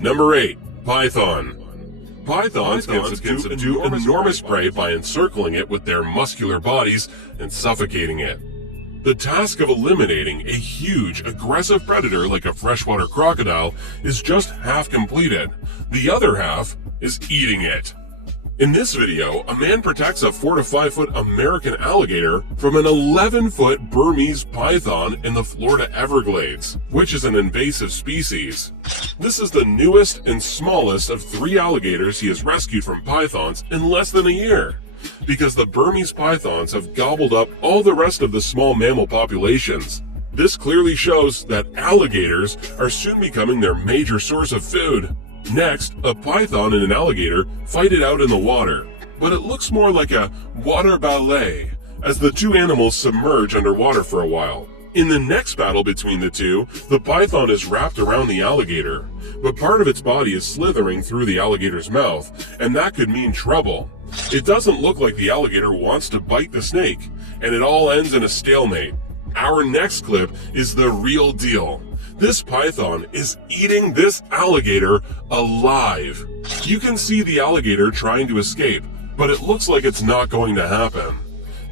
Number 8. Python. Pythons can subdue enormous prey by encircling it with their muscular bodies and suffocating it. The task of eliminating a huge, aggressive predator like a freshwater crocodile is just half completed. The other half is eating it. In this video, a man protects a 4 to 5 foot American alligator from an 11-foot Burmese python in the Florida Everglades, which is an invasive species. This is the newest and smallest of 3 alligators he has rescued from pythons in less than a year, because the Burmese pythons have gobbled up all the rest of the small mammal populations. This clearly shows that alligators are soon becoming their major source of food. Next, a python and an alligator fight it out in the water, but it looks more like a water ballet as the two animals submerge underwater for a while. In the next battle between the two, the python is wrapped around the alligator, but part of its body is slithering through the alligator's mouth, and that could mean trouble. It doesn't look like the alligator wants to bite the snake, and it all ends in a stalemate. Our next clip is the real deal. This python is eating this alligator alive. You can see the alligator trying to escape, but it looks like it's not going to happen.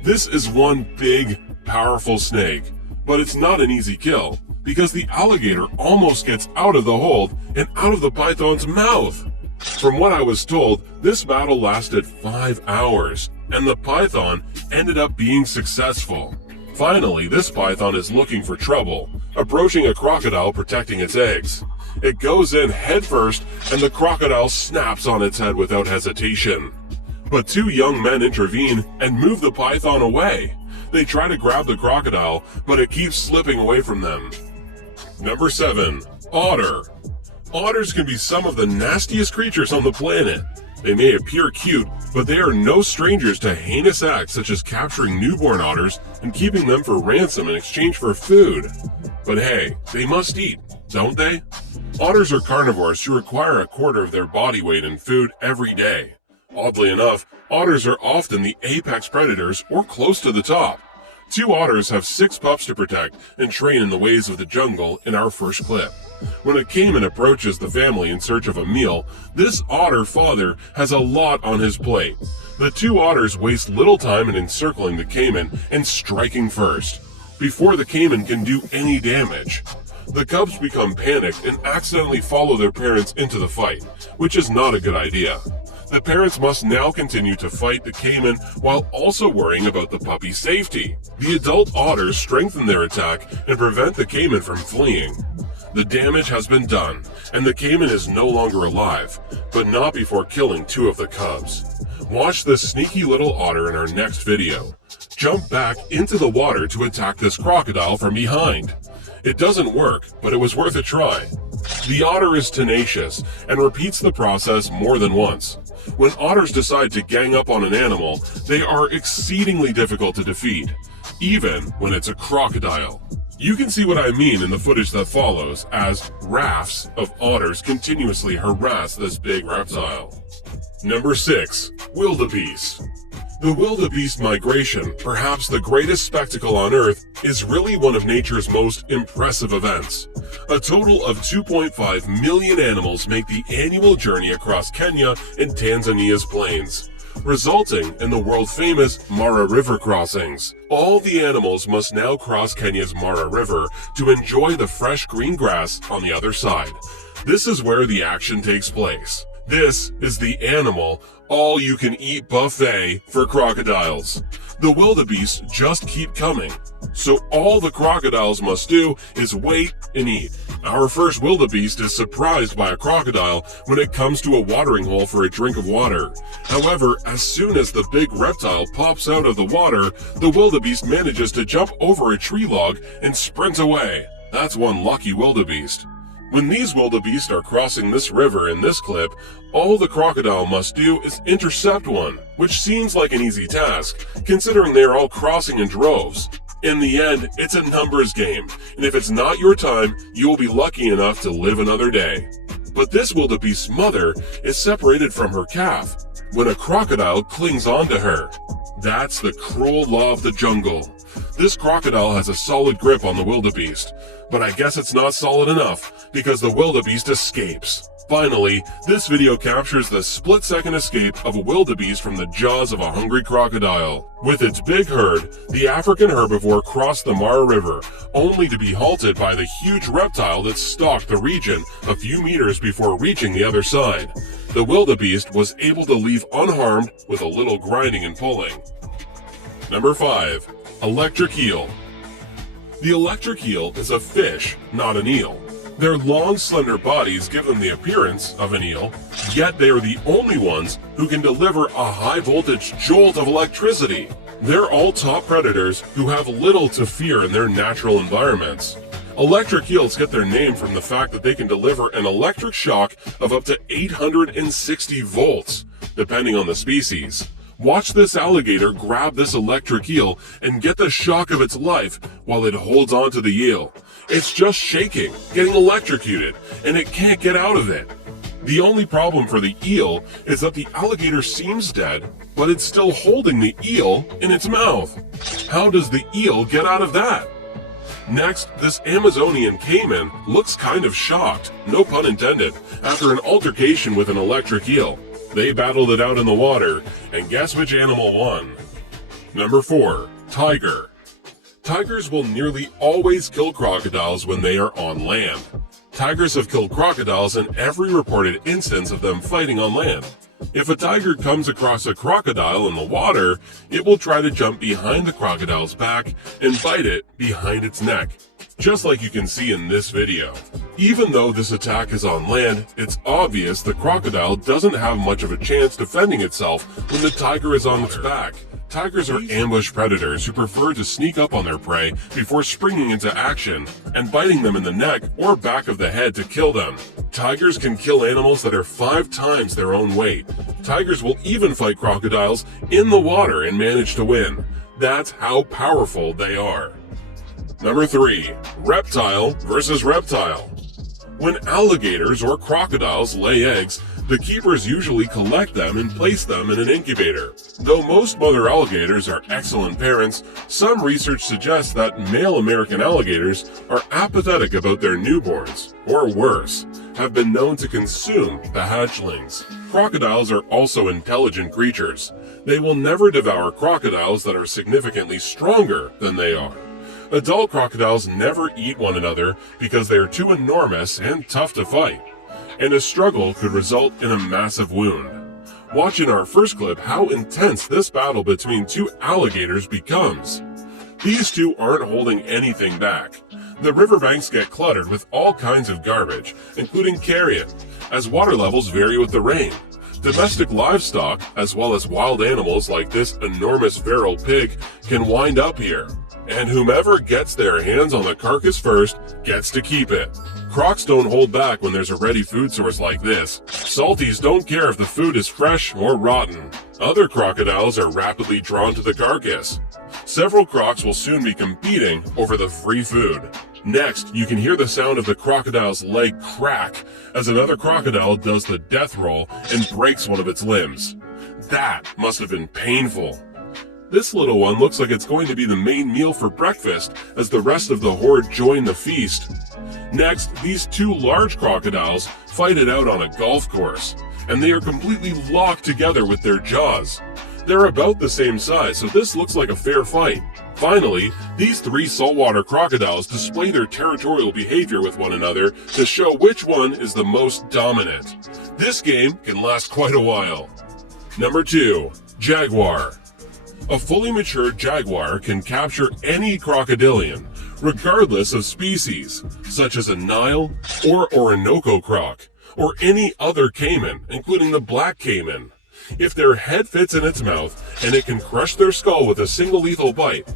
This is one big, powerful snake, but it's not an easy kill, because the alligator almost gets out of the hold and out of the python's mouth. From what I was told, this battle lasted 5 hours, and the python ended up being successful. Finally, this python is looking for trouble, approaching a crocodile protecting its eggs. It goes in headfirst, and the crocodile snaps on its head without hesitation. But 2 young men intervene and move the python away. They try to grab the crocodile, but it keeps slipping away from them. Number 7. Otter. Otters can be some of the nastiest creatures on the planet. They may appear cute, but they are no strangers to heinous acts such as capturing newborn otters and keeping them for ransom in exchange for food. But hey, they must eat, don't they? Otters are carnivores who require a quarter of their body weight in food every day. Oddly enough, otters are often the apex predators or close to the top. 2 otters have 6 pups to protect and train in the ways of the jungle in our first clip. When a caiman approaches the family in search of a meal, this otter father has a lot on his plate. The 2 otters waste little time in encircling the caiman and striking first, before the caiman can do any damage. The cubs become panicked and accidentally follow their parents into the fight, which is not a good idea. The parents must now continue to fight the caiman while also worrying about the puppy's safety. The adult otters strengthen their attack and prevent the caiman from fleeing. The damage has been done, and the caiman is no longer alive, but not before killing 2 of the cubs. Watch this sneaky little otter in our next video. Jump back into the water to attack this crocodile from behind. It doesn't work, but it was worth a try. The otter is tenacious and repeats the process more than once. When otters decide to gang up on an animal, they are exceedingly difficult to defeat, even when it's a crocodile. You can see what I mean in the footage that follows, as rafts of otters continuously harass this big reptile. Number 6. Wildebeest. The wildebeest migration, perhaps the greatest spectacle on Earth, is really one of nature's most impressive events. A total of 2.5 million animals make the annual journey across Kenya and Tanzania's plains, resulting in the world-famous Mara River crossings. All the animals must now cross Kenya's Mara River to enjoy the fresh green grass on the other side. This is where the action takes place. This is the animal all-you-can-eat buffet for crocodiles. The wildebeest just keep coming, so all the crocodiles must do is wait and eat. Our first wildebeest is surprised by a crocodile when it comes to a watering hole for a drink of water. However, as soon as the big reptile pops out of the water, the wildebeest manages to jump over a tree log and sprint away. That's one lucky wildebeest. When these wildebeest are crossing this river in this clip, all the crocodile must do is intercept one, which seems like an easy task, considering they are all crossing in droves. In the end, it's a numbers game, and if it's not your time, you will be lucky enough to live another day. But this wildebeest's mother is separated from her calf when a crocodile clings onto her. That's the cruel law of the jungle. This crocodile has a solid grip on the wildebeest, but I guess it's not solid enough because the wildebeest escapes. Finally, this video captures the split-second escape of a wildebeest from the jaws of a hungry crocodile. With its big herd, the African herbivore crossed the Mara River, only to be halted by the huge reptile that stalked the region a few meters before reaching the other side. The wildebeest was able to leave unharmed with a little grinding and pulling. Number 5. Electric eel. The electric eel is a fish, not an eel. Their long, slender bodies give them the appearance of an eel, yet they are the only ones who can deliver a high-voltage jolt of electricity. They're all top predators who have little to fear in their natural environments. Electric eels get their name from the fact that they can deliver an electric shock of up to 860 volts, depending on the species. Watch this alligator grab this electric eel and get the shock of its life while it holds on to the eel. It's just shaking, getting electrocuted, and it can't get out of it. The only problem for the eel is that the alligator seems dead, but it's still holding the eel in its mouth. How does the eel get out of that? Next, this Amazonian caiman looks kind of shocked, no pun intended, after an altercation with an electric eel. They battled it out in the water, and guess which animal won? Number 4. Tiger. Tigers will nearly always kill crocodiles when they are on land. Tigers have killed crocodiles in every reported instance of them fighting on land. If a tiger comes across a crocodile in the water, it will try to jump behind the crocodile's back and bite it behind its neck, just like you can see in this video. Even though this attack is on land, it's obvious the crocodile doesn't have much of a chance defending itself when the tiger is on its back. Tigers are ambush predators who prefer to sneak up on their prey before springing into action and biting them in the neck or back of the head to kill them. Tigers can kill animals that are 5 times their own weight. Tigers will even fight crocodiles in the water and manage to win. That's how powerful they are. Number 3. Reptile versus reptile. When alligators or crocodiles lay eggs, the keepers usually collect them and place them in an incubator. Though most mother alligators are excellent parents, some research suggests that male American alligators are apathetic about their newborns, or worse, have been known to consume the hatchlings. Crocodiles are also intelligent creatures. They will never devour crocodiles that are significantly stronger than they are. Adult crocodiles never eat one another because they are too enormous and tough to fight, and a struggle could result in a massive wound. Watch in our first clip how intense this battle between 2 alligators becomes. These 2 aren't holding anything back. The riverbanks get cluttered with all kinds of garbage, including carrion, as water levels vary with the rain. Domestic livestock, as well as wild animals like this enormous feral pig, can wind up here, and whomever gets their hands on the carcass first gets to keep it. Crocs don't hold back when there's a ready food source like this. Salties don't care if the food is fresh or rotten. Other crocodiles are rapidly drawn to the carcass. Several crocs will soon be competing over the free food. Next, you can hear the sound of the crocodile's leg crack as another crocodile does the death roll and breaks one of its limbs. That must have been painful. This little one looks like it's going to be the main meal for breakfast as the rest of the horde join the feast. Next, these 2 large crocodiles fight it out on a golf course, and they are completely locked together with their jaws. They're about the same size, so this looks like a fair fight. Finally, these 3 saltwater crocodiles display their territorial behavior with one another to show which one is the most dominant. This game can last quite a while. Number 2. Jaguar. A fully matured jaguar can capture any crocodilian, regardless of species, such as a Nile or Orinoco croc, or any other caiman, including the black caiman, if their head fits in its mouth and it can crush their skull with a single lethal bite.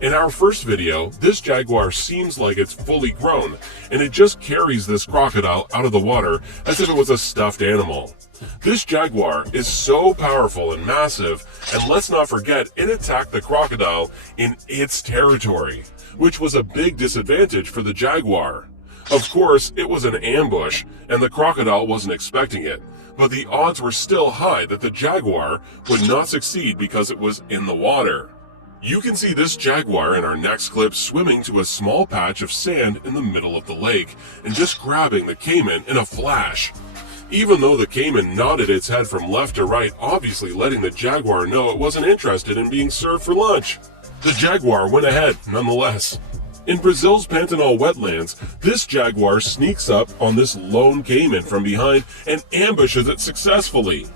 In our first video, this jaguar seems like it's fully grown, and it just carries this crocodile out of the water as if it was a stuffed animal. This jaguar is so powerful and massive, and let's not forget it attacked the crocodile in its territory, which was a big disadvantage for the jaguar. Of course, it was an ambush, and the crocodile wasn't expecting it, but the odds were still high that the jaguar would not succeed because it was in the water. You can see this jaguar in our next clip swimming to a small patch of sand in the middle of the lake and just grabbing the caiman in a flash. even though the caiman nodded its head from left to right, obviously letting the jaguar know it wasn't interested in being served for lunch. The jaguar went ahead, nonetheless. In Brazil's Pantanal wetlands, this jaguar sneaks up on this lone caiman from behind and ambushes it successfully.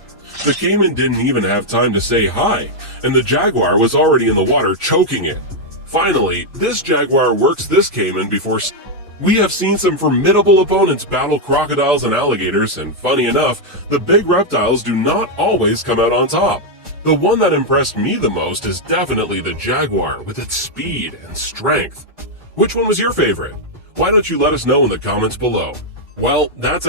The caiman didn't even have time to say hi, and the jaguar was already in the water choking it. Finally, this jaguar works this caiman before... We have seen some formidable opponents battle crocodiles and alligators, and funny enough, the big reptiles do not always come out on top. The one that impressed me the most is definitely the jaguar, with its speed and strength. Which one was your favorite? Why don't you let us know in the comments below? Well, that's